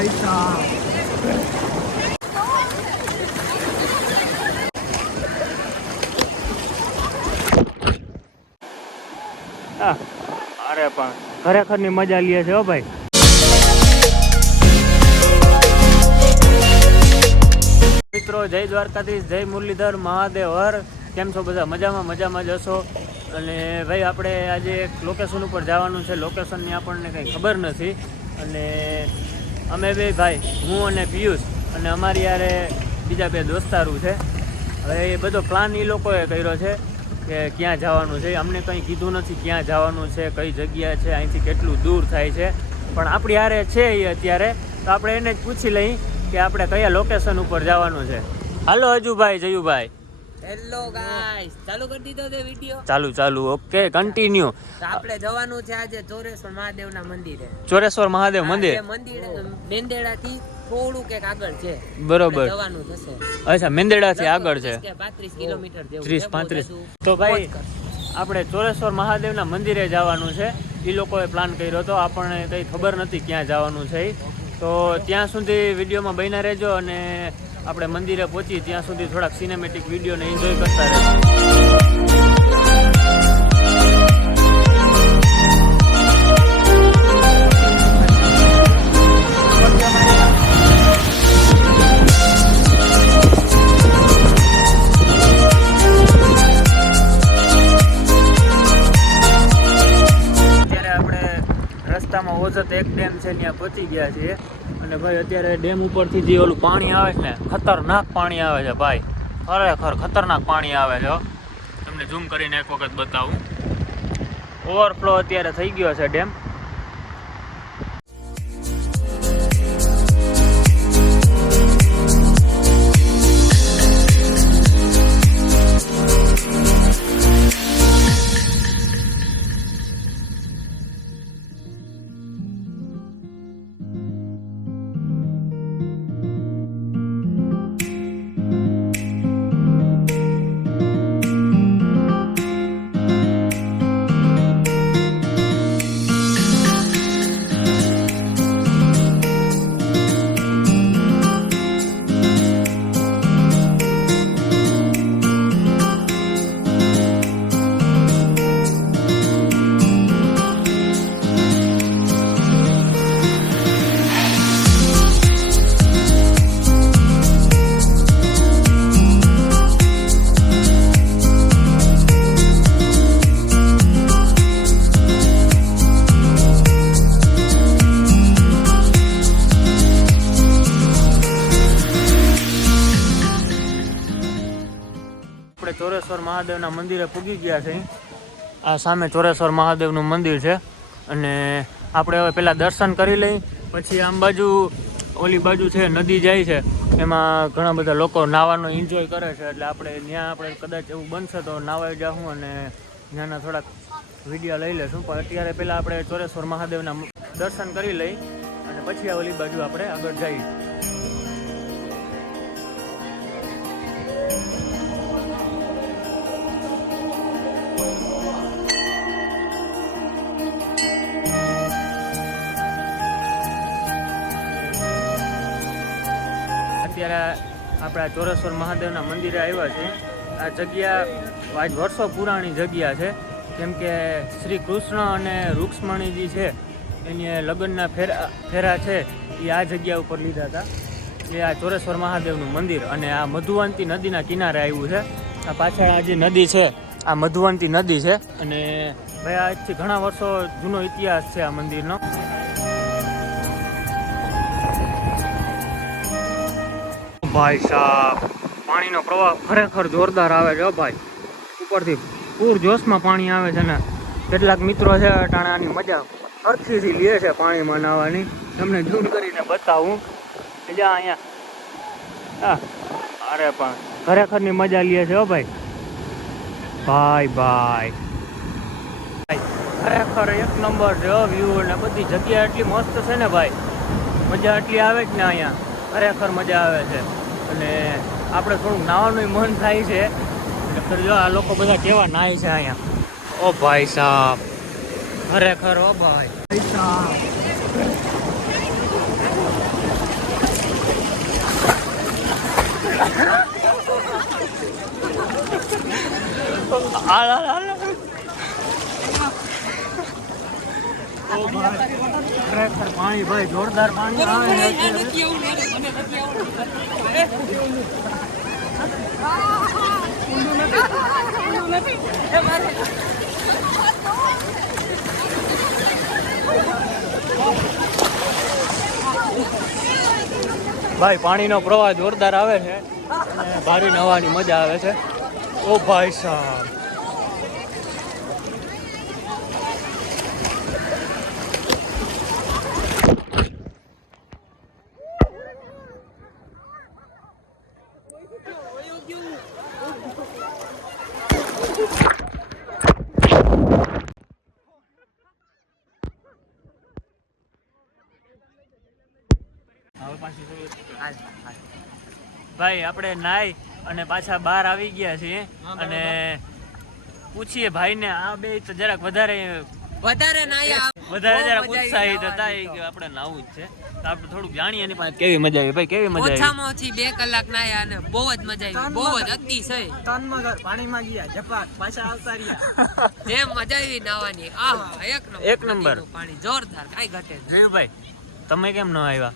અરે પણ ખરેખર ની મજા લે છે હો ભાઈ. મિત્રો જય દ્વારકાધીશ, જય મુરલીધર મહાદેવ હર. કેમ છો બધા? મજામાં જ હશો. અને ભાઈ આપણે આજે એક લોકેશન ઉપર જવાનું છે. લોકેશનની આપણને કંઈ ખબર નથી અને અમે બે ભાઈ, હું અને પિયુષ અને અમારી યારે બીજા બે દોસ્તારું છે. હવે એ બધો પ્લાન એ લોકોએ કર્યો છે કે ક્યાં જવાનું છે. અમને કંઈ કીધું નથી ક્યાં જવાનું છે, કઈ જગ્યા છે, અહીંથી કેટલું દૂર થાય છે. પણ આપણી હારે છે એ અત્યારે, તો આપણે એને જ પૂછી લઈ કે આપણે કયા લોકેશન ઉપર જવાનું છે. હાલો હજુભાઈ, જયુભાઈ. હેલો ગાઈસ, ચાલુ કરી દીધો તે વિડિયો? ચાલુ. Okay, continue. આપણે જવાનું છે આજે ચોરેશ્વર મહાદેવના મંદિરે. ચોરેશ્વર મહાદેવ મંદિર. એ મંદિર મેંદેડાથી થોડુંક એક આગળ છે. બરોબર. જવાનું થશે. અચ્છા, મેંદેડાથી આગળ છે. 35 કિલોમીટર જેવું. 30-35. તો ભાઈ આપણે ચોરેશ્વર મહાદેવના મંદિરે જવાનું છે. એ લોકોએ પ્લાન કર્યો હતો, આપણને કંઈ ખબર નથી ક્યાં જવાનું છે. તો ત્યાં સુધી વિડીયોમાં બન્યા રહેજો અને આપણે મંદિરે પહોંચી ત્યાં સુધી થોડાક સિનેમેટિક વિડીયોને એન્જોય કરતા રહેજો. રસ્તામાં ઓજત એક ડેમ છે, ત્યાં પહોંચી ગયા છીએ અને ભાઈ અત્યારે ડેમ ઉપરથી જે ઓલું પાણી આવે છે ને, ખતરનાક પાણી આવે છે ભાઈ. ખરેખર ખતરનાક પાણી આવે છે. તમને ઝૂમ કરીને એક વખત બતાવું. ઓવરફ્લો અત્યારે થઈ ગયો છે ડેમ. ચોરેશ્વર મહાદેવના મંદિરે પૂગી ગયા છે. આ સામે ચોરેશ્વર મહાદેવનું મંદિર છે અને આપણે હવે પહેલાં દર્શન કરી લઈ, પછી આમ બાજુ ઓલી બાજુ છે નદી જાય છે, એમાં ઘણા બધા લોકો નાવાનો એન્જોય કરે છે. એટલે ત્યાં આપણે કદાચ એવું બનશે તો નાવાઈ જાઉં અને ત્યાંના થોડાક વિડીયો લઈ લઈશું. પણ અત્યારે પહેલાં આપણે ચોરેશ્વર મહાદેવના દર્શન કરી લઈ અને પછી ઓલી બાજુ આપણે આગળ જઈએ. અત્યારે આપણા ચોરેશ્વર મહાદેવના મંદિરે આવ્યા છે. આ જગ્યા આજ વર્ષો પુરાણી જગ્યા છે, કેમ કે શ્રી કૃષ્ણ અને રૂક્ષ્મણીજી છે એની લગ્નના ફેરા છે એ આ જગ્યા ઉપર લીધા હતા. એ આ ચોરેશ્વર મહાદેવનું મંદિર અને આ મધુવંતી નદીના કિનારે આવ્યું છે. આ પાછળ આ જે નદી છે આ મધુવંતી નદી છે અને ભાઈ આજથી ઘણા વર્ષો જૂનો ઇતિહાસ છે આ મંદિરનો. ભાઈ સાહેબ, પાણીનો પ્રવાહ ખરેખર જોરદાર આવે છે ભાઈ. ઉપરથી પૂર જોશમાં પાણી આવે છે ને કેટલાક મિત્રો છે અટાણે આની મજા સરખીથી લે છે પાણીમાં નાહવાની. તમને ઝૂમ કરીને બતાવું. બીજા અહીંયા અરે પણ ખરેખરની મજા લે છે હો ભાઈ. ભાઈ ખરેખર એક નંબર છે વ્યૂ ને બધી જગ્યા એટલી મસ્ત છે ને ભાઈ. મજા એટલી આવે જ ને અહીંયા, ખરેખર મજા આવે છે. અને આપણે થોડુંક નાહવાનું મન થાય છે. જો આ લોકો બધા કેવા નાય છે અહીંયા. ઓ ભાઈ સાહેબ, ખરેખર ઓ ભાઈ સાહેબ. હાલ હાલ હાલ ખરેખર પાણી ભાઈ જોરદાર પાણી આવે ભાઈ પાણીનો પ્રવાહ જોરદાર આવે છે અને ભારી નવાની મજા આવે છે ઓ ભાઈ સાહેબ ભાઈ આપણે નાઈ અને પાછા બહાર આવી ગયા છીએ અને પૂછીએ ભાઈને આ બે તો જરાક વધારે જરાક ઉત્સાહિત હતા કે આપણે નાવું જ છે તો આપણે થોડુંક જાણીએ એની પાસે કેવી મજા આવી ભાઈ કેવી મજા આવી ઓછામાં ઓછી 2 કલાક નાયા અને બહુ જ મજા આવી બહુ જ અતિશય પાણીમાં ગયા ઝપાટ પાછા આવતા રહ્યા જે મજા આવી નાવાની એક નંબર પાણી જોરદાર કાઈ ઘટે નહીં ભાઈ તમે કેમ ન આવ્યા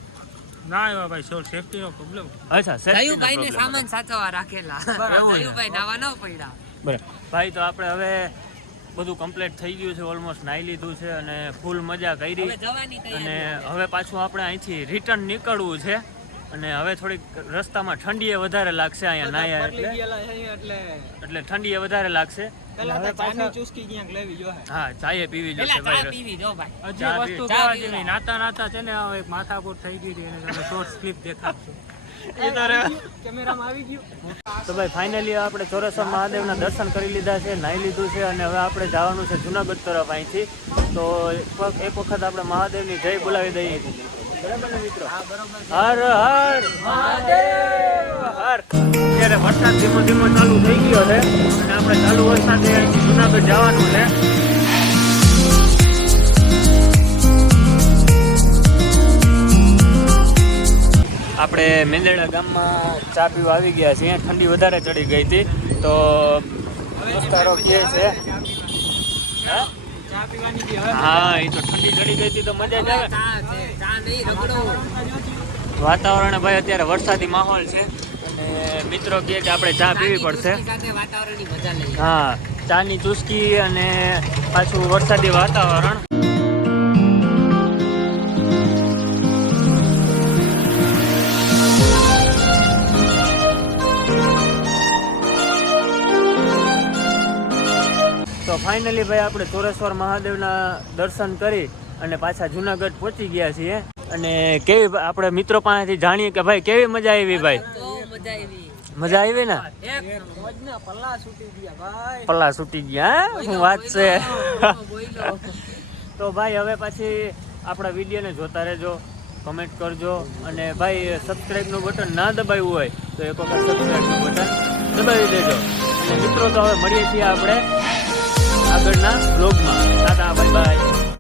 ના આવ્યા ભાઈ સેફટી નો પ્રોબ્લેમ અચ્છા દયુભાઈ ને સામાન સાચવવા રાખેલા દયુભાઈ નાવા ન પડ્યા બરાબર ભાઈ તો આપણે હવે બધું કમ્પ્લીટ થઈ ગયું છે ઓલમોસ્ટ નાઈ લીધું છે અને ફૂલ મજા કરી અને હવે પાછું આપણે અહીંથી રિટર્ન નીકળવું છે અને હવે થોડીક રસ્તામાં ઠંડીએ વધારે લાગશે અહીંયા નાયા એટલે ઠંડીએ વધારે લાગશે હા ચાય પીવી જોશે ભાઈ નાતા નાતા છે ને એક માથાકૂટ થઈ ગઈ હતી એને શોર્ટ ક્લિપ દેખાડશે તો ભાઈ ફાઇનલી આપણે ચોરેશ્વર મહાદેવના દર્શન કરી લીધા છે નાહી લીધું છે અને હવે આપણે જવાનું છે જુનાગઢ તરફ અહીંથી તો એક વખત આપણે મહાદેવની જય બોલાવી દઈએ બરાબર ને મિત્રો હર હર મહાદેવ હર અત્યારે વરસાદ ધીમો ધીમો ચાલુ થઈ ગયો છે અને આપણે ચાલુ વરસાદે જુનાગઢ જવાનું છે આપણે મેંદરડા ગામમાં ચા પીવા આવી ગયા છીએ ઠંડી વધારે ચડી ગઈ હતી તો દોસ્તારો કહે છે હા એ તો ઠંડી ચડી ગઈ હતી તો મજા જ આવે વાતાવરણ ભાઈ અત્યારે વરસાદી માહોલ છે અને મિત્રો કહે કે આપણે ચા પીવી પડશે હા ચાની ચુસ્કી અને પાછું વરસાદી વાતાવરણ તો ફાઇનલી ભાઈ આપણે ચોરેશ્વર મહાદેવના દર્શન કરી અને પાછા જુનાગઢ પહોંચી ગયા છીએ અને કેવી આપણે મિત્રો પાસેથી જાણીએ કે ભાઈ કેવી મજા આવી ભાઈ મજા આવી ને પલ્લા છૂટી ગયા હું વાત છે તો ભાઈ હવે પછી આપણા વિડીયોને જોતા રહેજો કમેન્ટ કરજો અને ભાઈ સબસ્ક્રાઈબનું બટન ના દબાવ્યું હોય તો એક વખત સબસ્ક્રાઈબનું બટન દબાવી દેજો અને મિત્રો તો હવે મળીએ છીએ આપણે આગળના બ્લોગમાં. Tata bye bye.